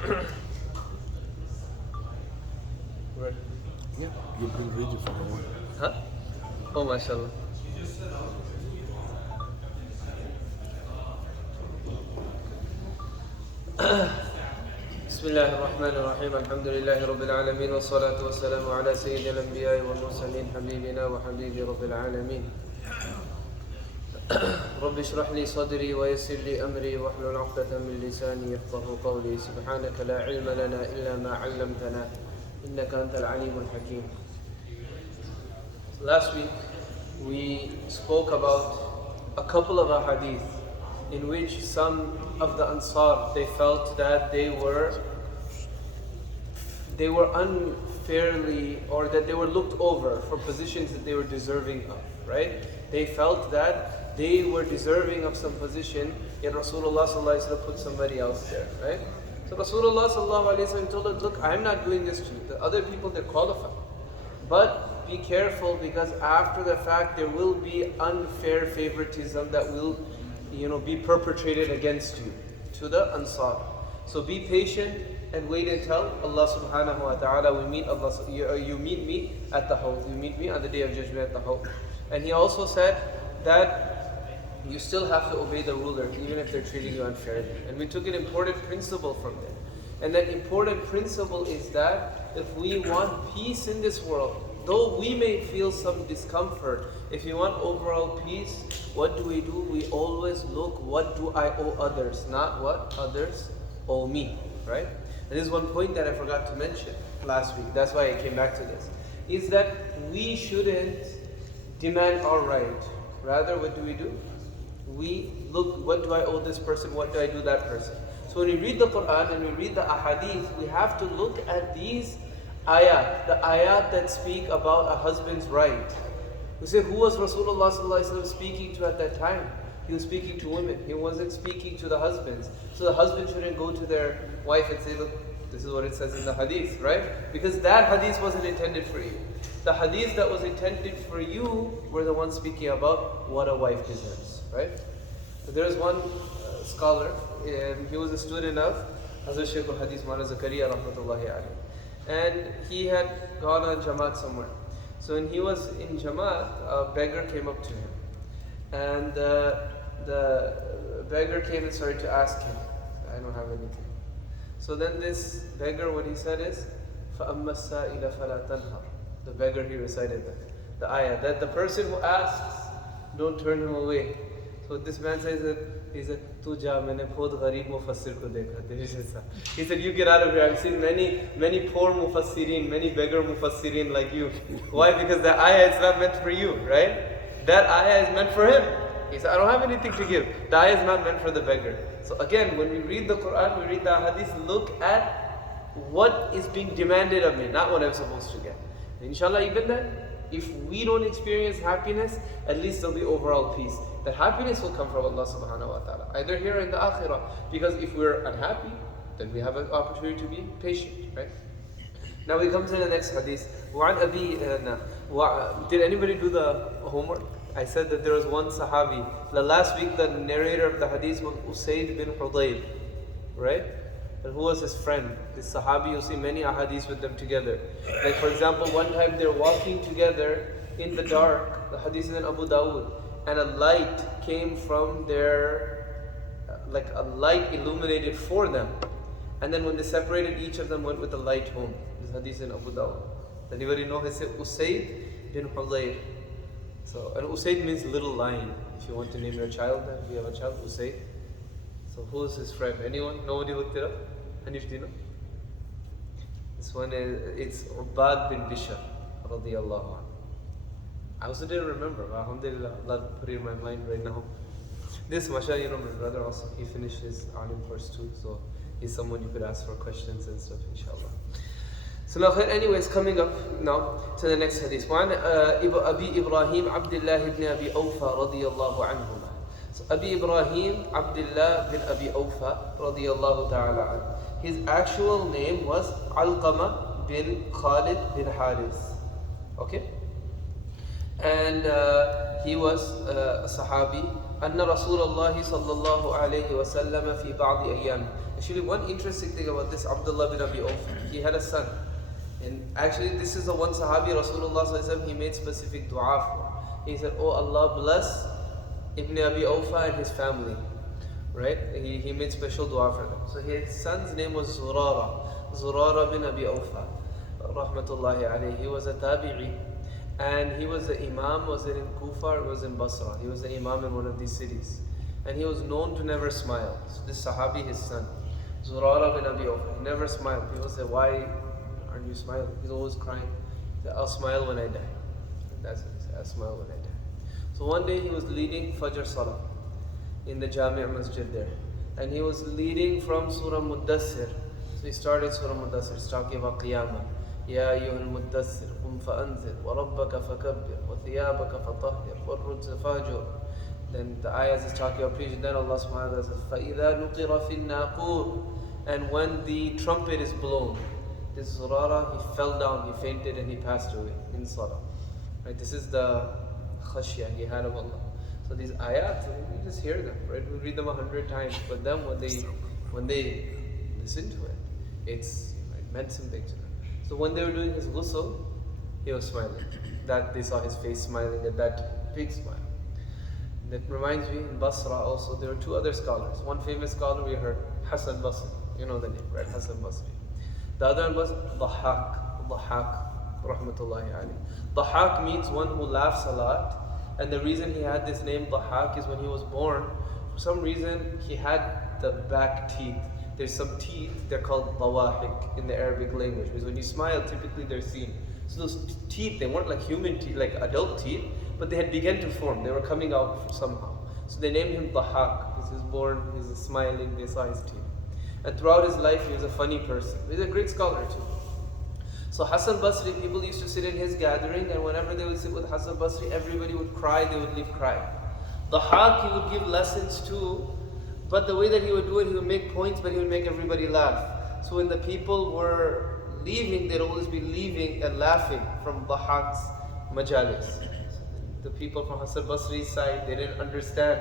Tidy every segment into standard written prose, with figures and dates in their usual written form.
Right. Yeah, you bring video for the one. Huh? Oh, mashallah. بسم الله الرحمن الرحيم الحمد لله رب العالمين والصلاة والسلام على سيد الأنبياء والمرسلين حبيبنا وحبيب رب العالمين رب اشرح لي صدري ويسر لي أمري واحلل عقدة من لساني يفقهوا قولي سبحانك لا علم لنا إلا ما علمتنا إنك أنت العليم الحكيم. Last week we spoke about a couple of ahadith in which some of the Ansar, they felt that they were unfairly, or that they were looked over for positions that they were deserving of, right? They felt that they were deserving of some position, yet Rasulullah sallallahu alaihi wasallam put somebody else there, right? So Rasulullah sallallahu alaihi wasallam told us, look, I'm not doing this to you. The other people, they're qualified. But be careful, because after the fact there will be unfair favoritism that will be perpetrated against you, to the Ansar. So be patient and wait until Allah subhanahu wa ta'ala will meet Allah. You meet me at the Hawd. You meet me on the day of judgment at the Hawd. And he also said that you still have to obey the ruler even if they're treating you unfairly. And we took an important principle from there. And that important principle is that if we want peace in this world, though we may feel some discomfort, if you want overall peace, what do? We always look, what do I owe others, not what others owe me, right? And this is one point that I forgot to mention last week, that's why I came back to this, is that we shouldn't demand our right. Rather, what do? We look, what do I owe this person, what do I do that person? So when we read the Quran and we read the ahadith, we have to look at these ayat, the ayat that speak about a husband's right. We say, who was Rasulullah sallallahu alaihi wasallam speaking to at that time? He was speaking to women. He wasn't speaking to the husbands. So the husband shouldn't go to their wife and say, look, this is what it says in the hadith, right? Because that hadith wasn't intended for you. The hadith that was intended for you were the ones speaking about what a wife deserves, right? So there is one scholar, he was a student of Hazrat Shaykh al-Hadith Mawlana Zakaria rahmatullahi alayhi. And he had gone on Jamaat somewhere. So when he was in Jamaat, a beggar came up to him. And the beggar came and started to ask him, I don't have anything. So then this beggar, what he said is, فَأَمَّا السَّائِلَ فَلَا تَنْهَرْ. The beggar, he recited the ayah, that the person who asks, don't turn him away. So this man says that, he said, Tu ja, maine bahut ghareeb mufassir ko dekha. He said, you get out of here. I've seen many poor mufassirin, many beggar mufassirin like you. Why? Because the ayah is not meant for you, right? That ayah is meant for him. He said, I don't have anything to give. The ayah is not meant for the beggar. So again, when we read the Quran, we read the hadith, look at what is being demanded of me, not what I'm supposed to get. Inshallah, even then, if we don't experience happiness, at least there'll be overall peace. That happiness will come from Allah subhanahu wa ta'ala, either here or in the akhirah. Because if we're unhappy, then we have an opportunity to be patient, right? Now we come to the next hadith. Did anybody do the homework? I said that there was one sahabi. The last week the narrator of the hadith was Usayd bin Hudayr, right? And who was his friend? This sahabi, you see many ahadiths with them together. Like for example, one time they're walking together in the dark, the hadith is in Abu Dawud, and a light came from their, like a light illuminated for them. And then when they separated, each of them went with the light home. This hadith in Abu Dawud. Anybody know? He said Usayd bin Hudayr. So, and Usayd means little lion. If you want to name your child, if you have a child, Usayd. So who is his friend? Anyone? Nobody looked it up? Hanif, do you know? This one is, it's Ubad bin Bishr radiyallahu anhu. I also didn't remember. Alhamdulillah, Allah put it in my mind right now. This, mashallah, my brother also, he finished his alim course too. So he's someone you could ask for questions and stuff, inshallah. So now, anyways, coming up now to the next hadith. وعن أبي إبراهيم عبد الله بن أبي أوفى رضي الله عنهما. So Abi Ibrahim Abdullah bin Abi Awfa radiyallahu ta'ala anhu. His actual name was Alqama bin Khalid bin Haris. Okay? And he was a Sahabi أن رسول الله صلى الله عليه وسلم في بعض أيام. Actually, one interesting thing about this Abdullah bin Abi Awfa, he had a son. And actually, this is the one Sahabi Rasulullah sallallahu alaihi wasallam, he made specific dua for. He said, "Oh Allah, bless Ibn Abi Awfa and his family." Right? He made special dua for them. So his son's name was Zurara bin Abi Awfa, rahmatullahi alayhi. He was a tabi'i, and he was the imam. Was it in Kufa or was in Basra? He was the imam in one of these cities, and he was known to never smile. So this Sahabi, his son, Zurara bin Abi Awfa, he never smiled. People say, "Why aren't you smiling?" He's always crying. He said, "I'll smile when I die." That's it. He said, "I'll smile when I die." So one day he was leading Fajr Salah in the Jami' Masjid there, and he was leading from Surah Muddassir. So he started Surah Muddassir, talking about Qiyamah. يا أيها المدثر قم فأنذر وربك فكبر وثيابك فطهر والرجز فاهجر. Then the ayahs is talking about preaching. Then Allah subhanahu wa ta'ala says, فَإِذَا نُقِرَ فِي النَّاقُورِ. And when the trumpet is blown, this Zurara, he fell down, he fainted, and he passed away in Salah. Right? This is the khashya he had of Allah. So these ayat, we just hear them, right? We read them 100 times, but then when they listen to it, it meant something to them. So when they were doing his ghusl, he was smiling. That they saw his face smiling at that big smile. That reminds me, in Basra also, there were two other scholars. One famous scholar we heard, Hassan Basri. You know the name, right? Hassan Basri. The other one was Dhahak, rahmatullahi alayhi. Dhahak means one who laughs a lot. And the reason he had this name Dhahak is when he was born, for some reason he had the back teeth. There's some teeth, they're called dawahik in the Arabic language, because when you smile, typically they're seen. So those teeth, they weren't like human teeth, like adult teeth, but they had begun to form. They were coming out somehow. So they named him Dhahak, because he was born, he was smiling, they saw his teeth. And throughout his life, he was a funny person. He's a great scholar too. So Hassan Basri, people used to sit in his gathering, and whenever they would sit with Hassan Basri, everybody would cry, they would leave crying. Dhahak, he would give lessons too, but the way that he would do it, he would make points, but he would make everybody laugh. So when the people were leaving, they'd always be leaving and laughing from Dhahak's majalis. The people from Hassan Basri's side, they didn't understand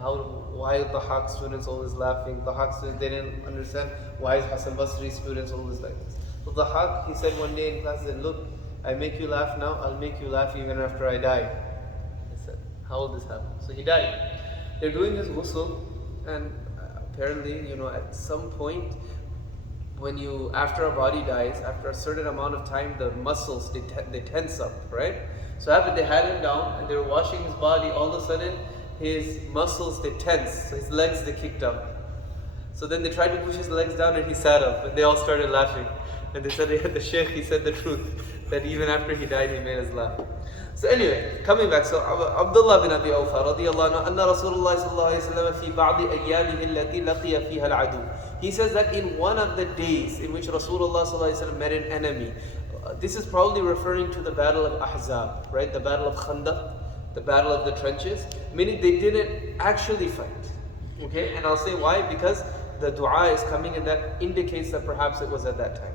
why Dhahak students always laughing. Dhahak students, they didn't understand why Hassan Basri students always like this. So Dhahak, he said one day in class, he said, "Look, I make you laugh now, I'll make you laugh even after I die." He said, "How will this happen?" So he died. They're doing his ghusl, and apparently, at some point, after a body dies, after a certain amount of time, the muscles, they tense up, right? So after they had him down and they were washing his body, all of a sudden, his muscles, they tense, so his legs, they kicked up. So then they tried to push his legs down and he sat up, and they all started laughing. And they said, the Shaykh, he said the truth, that even after he died, he made us laugh. So anyway, coming back, so Abdullah bin Abi Awfa, radiyallahu anhu, anna Rasulullah sallallahu alayhi wa sallam fi ba'di ayyamihi allati laqiya fiha al-adu. He says that in one of the days in which Rasulullah sallallahu alayhi wa sallam met an enemy, this is probably referring to the battle of Ahzab, right? The battle of Khandaq, the battle of the trenches, meaning they didn't actually fight. Okay, and I'll say why, because the dua is coming and that indicates that perhaps it was at that time.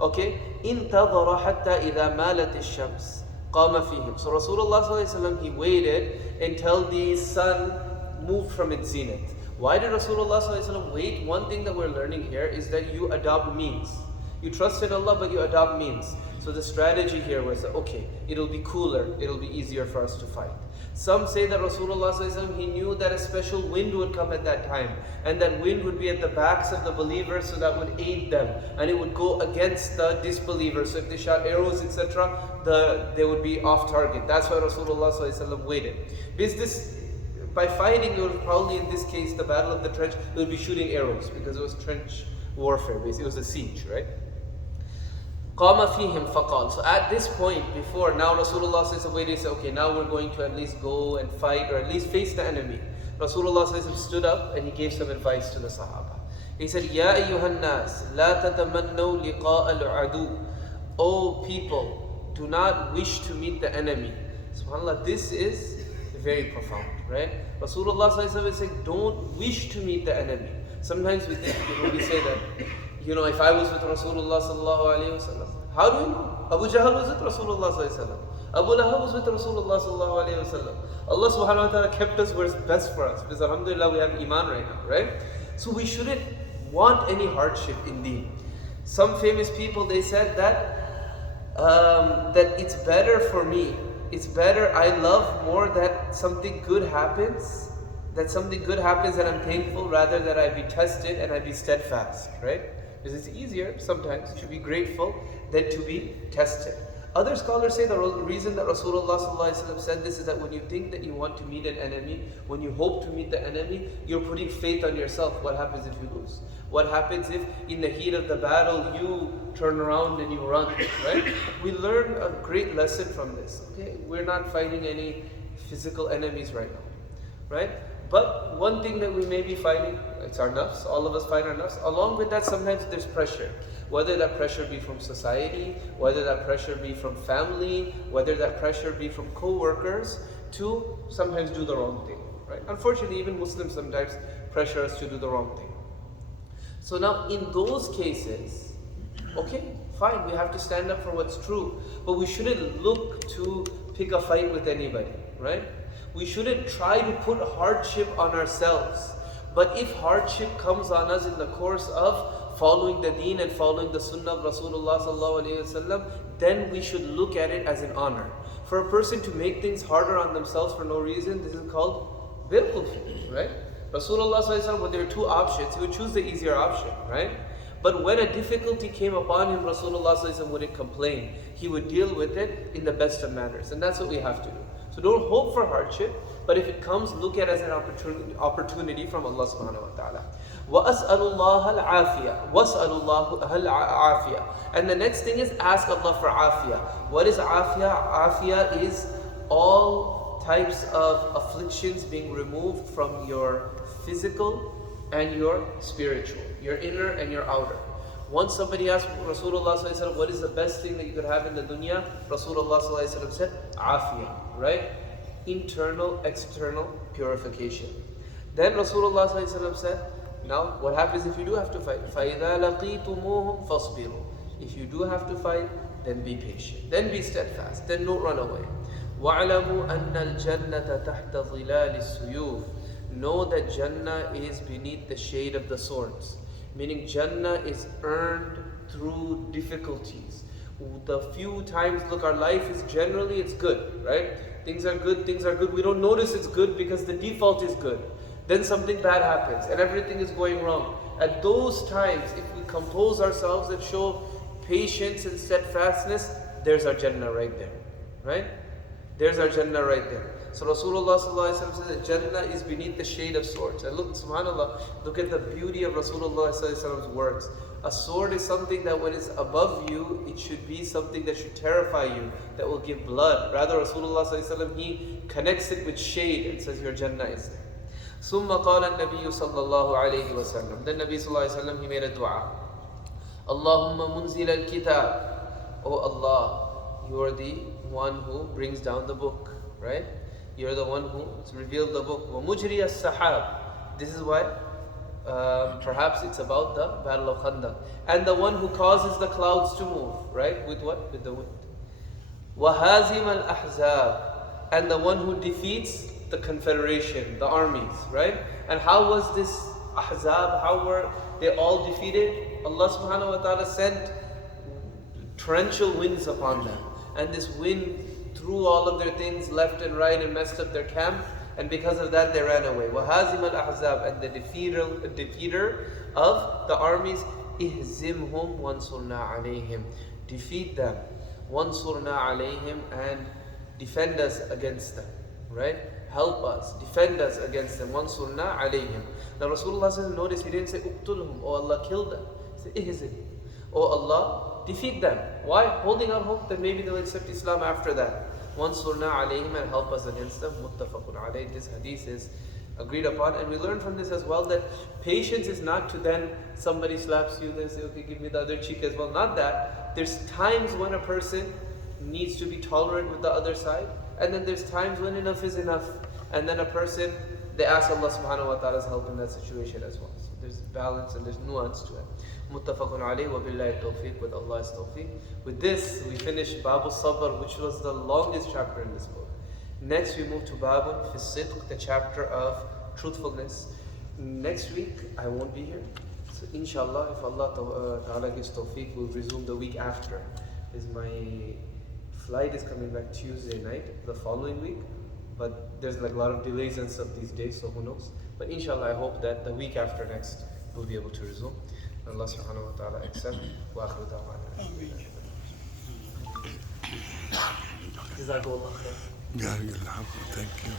Okay, انتظر حتى إذا مالت الشمس قام فيهم. So Rasulullah sallallahu alaihi wasallam, he waited until the sun moved from its zenith. Why did Rasulullah sallallahu alaihi wasallam wait? One thing that we're learning here is that you adopt means. You trust in Allah, but you adopt means. So the strategy here was that, okay, it'll be cooler, it'll be easier for us to fight. Some say that Rasulullah sallallahu alaihi wasallam, he knew that a special wind would come at that time, and that wind would be at the backs of the believers, so that would aid them, and it would go against the disbelievers. So if they shot arrows, etc., they would be off target. That's why Rasulullah sallallahu alaihi wasallam waited. Because by fighting, it would probably, in this case, the battle of the trench, it would be shooting arrows, because it was trench warfare, basically. It was a siege, right? قام فيهم فقال. So at this point, before, now Rasulullah says, wait, say, okay, now we're going to at least go and fight, or at least face the enemy. Rasulullah says, stood up and he gave some advice to the Sahaba. He said, يا أيها الناس لا تتمنوا لقاء العدو. O people, do not wish to meet the enemy. SubhanAllah, this is very profound, right? Rasulullah is saying, don't wish to meet the enemy. Sometimes we think, we say that, if I was with Rasulullah sallallahu alaihi wasallam, how do we know? Abu Jahl was with Rasulullah sallallahu alaihi wasallam. Abu Lahab was with Rasulullah sallallahu alayhi wa sallam. Allah subhanahu wa ta'ala kept us where it's best for us. Because alhamdulillah we have iman right now, right? So we shouldn't want any hardship in deen. Some famous people, they said that that it's better for me. It's better, I love more that something good happens, and I'm thankful, rather that I be tested and I be steadfast, right? Because it's easier sometimes to be grateful than to be tested. Other scholars say the reason that Rasulullah ﷺ said this is that when you think that you want to meet an enemy, when you hope to meet the enemy, you're putting faith on yourself. What happens if you lose? What happens if in the heat of the battle you turn around and you run, right? We learn a great lesson from this, okay? We're not fighting any physical enemies right now, right? But one thing that we may be fighting, it's our nafs. All of us fight our nafs. Along with that, sometimes there's pressure. Whether that pressure be from society, whether that pressure be from family, whether that pressure be from co-workers, to sometimes do the wrong thing, right? Unfortunately, even Muslims sometimes pressure us to do the wrong thing. So now, in those cases, okay, fine, we have to stand up for what's true, but we shouldn't look to pick a fight with anybody, right? We shouldn't try to put hardship on ourselves. But if hardship comes on us in the course of following the deen and following the sunnah of Rasulullah sallallahu alaihi wasallam, then we should look at it as an honor. For a person to make things harder on themselves for no reason, this is called bilkufi, right? Rasulullah sallallahu alaihi wasallam, when there were two options, he would choose the easier option, right? But when a difficulty came upon him, Rasulullah sallallahu alaihi wasallam wouldn't complain. He would deal with it in the best of manners, and that's what we have to do. So don't hope for hardship, but if it comes, look at it as an opportunity from Allah subhanahu wa ta'ala. وَأَسْأَلُ اللَّهَ الْعَافِيَةَ وَأَسْأَلُ اللَّهَ الْعَافِيَةَ. And the next thing is ask Allah for afiyah. What is afiyah? Afiyah is all types of afflictions being removed from your physical and your spiritual, your inner and your outer. Once somebody asked Rasulullah sallallahu alaihi wasallam, what is the best thing that you could have in the dunya? Rasulullah sallallahu alaihi wasallam said, afiyah, right? Internal, external purification. Then Rasulullah sallallahu alaihi wasallam said, now what happens if you do have to fight? فَإِذَا لَقِيتُمُوهُمْ فَاصْبِرُوا. If you do have to fight, then be patient, then be steadfast, then don't run away. وَاعْلَمُوا أَنَّ الْجَنَّةَ تَحْتَ ظِلَالِ السُّيُوفِ. Know that Jannah is beneath the shade of the swords. Meaning Jannah is earned through difficulties. The few times, look, our life is generally, it's good, right? Things are good. We don't notice it's good because the default is good. Then something bad happens and everything is going wrong. At those times, if we compose ourselves and show patience and steadfastness, there's our Jannah right there, right? There's our Jannah right there. So Rasulullah sallallahu alaihi wasallam says that Jannah is beneath the shade of swords. And look, subhanAllah, look at the beauty of Rasulullah sallallahu alaihi wasallam's words. A sword is something that when it's above you, it should be something that should terrify you, that will give blood. Rather, Rasulullah sallallahu alaihi wasallam, he connects it with shade and says your Jannah is there. ثم قال النبي صلى الله عليه وسلم. Then Nabi sallallahu alaihi wasallam, he made a dua. Allahumma munzil al-kitab. Oh Allah, you are the one who brings down the book, right? You're the one who revealed the book. وَمُجْرِيَ السَّحَابِ. This is why perhaps it's about the Battle of Khandaq. And the one who causes the clouds to move, right? With what? With the wind. وَهَازِمَ الْأَحْزَابِ. And the one who defeats the confederation, the armies, right? And how was this Ahzab? How were they all defeated? Allah subhanahu wa ta'ala sent torrential winds upon them. And this wind threw all of their things left and right and messed up their camp, and because of that they ran away. وَهَازِمَ الْأَحْزَابِ. And the defeater of the armies, إِهْزِمْهُمْ وَانْصُرْنَا عَلَيْهِمْ. Defeat them, وَانْصُرْنَا عَلَيْهِمْ, and defend us against them, right? Help us, defend us against them. وَانْصُرْنَا عَلَيْهِمْ. Now Rasulullah says, notice he didn't say uqtulhum, oh Allah, kill them. He said ihzim, oh Allah, defeat them. Why? Holding out hope that maybe they'll accept Islam after that. وَانْصُرْنَا عَلَيْهِمْ, and help us against them. مُتَّفَقٌ عَلَيْهِ. This hadith is agreed upon, and we learn from this as well that patience is not to then somebody slaps you, then say, okay, give me the other cheek as well. Not that. There's times when a person needs to be tolerant with the other side, and then there's times when enough is enough, and then a person they ask Allah subhanahu wa ta'ala's help in that situation as well. So there's balance and there's nuance to it. Muttafaqun alayhi wa billahi tawfiq, with Allah's tawfiq. With this, we finish Babu Sabr, which was the longest chapter in this book. Next, we move to Babu fi Sidq, the chapter of truthfulness. Next week, I won't be here. So inshallah, if Allah ta'ala gives tawfiq, we'll resume the week after. My flight is coming back Tuesday night, the following week. But there's like a lot of delays and stuff these days, so who knows. But inshallah, I hope that the week after next, we'll be able to resume. Allah subhanahu wa ta'ala accept. Wa akhiru da'wana. Yeah, thank you.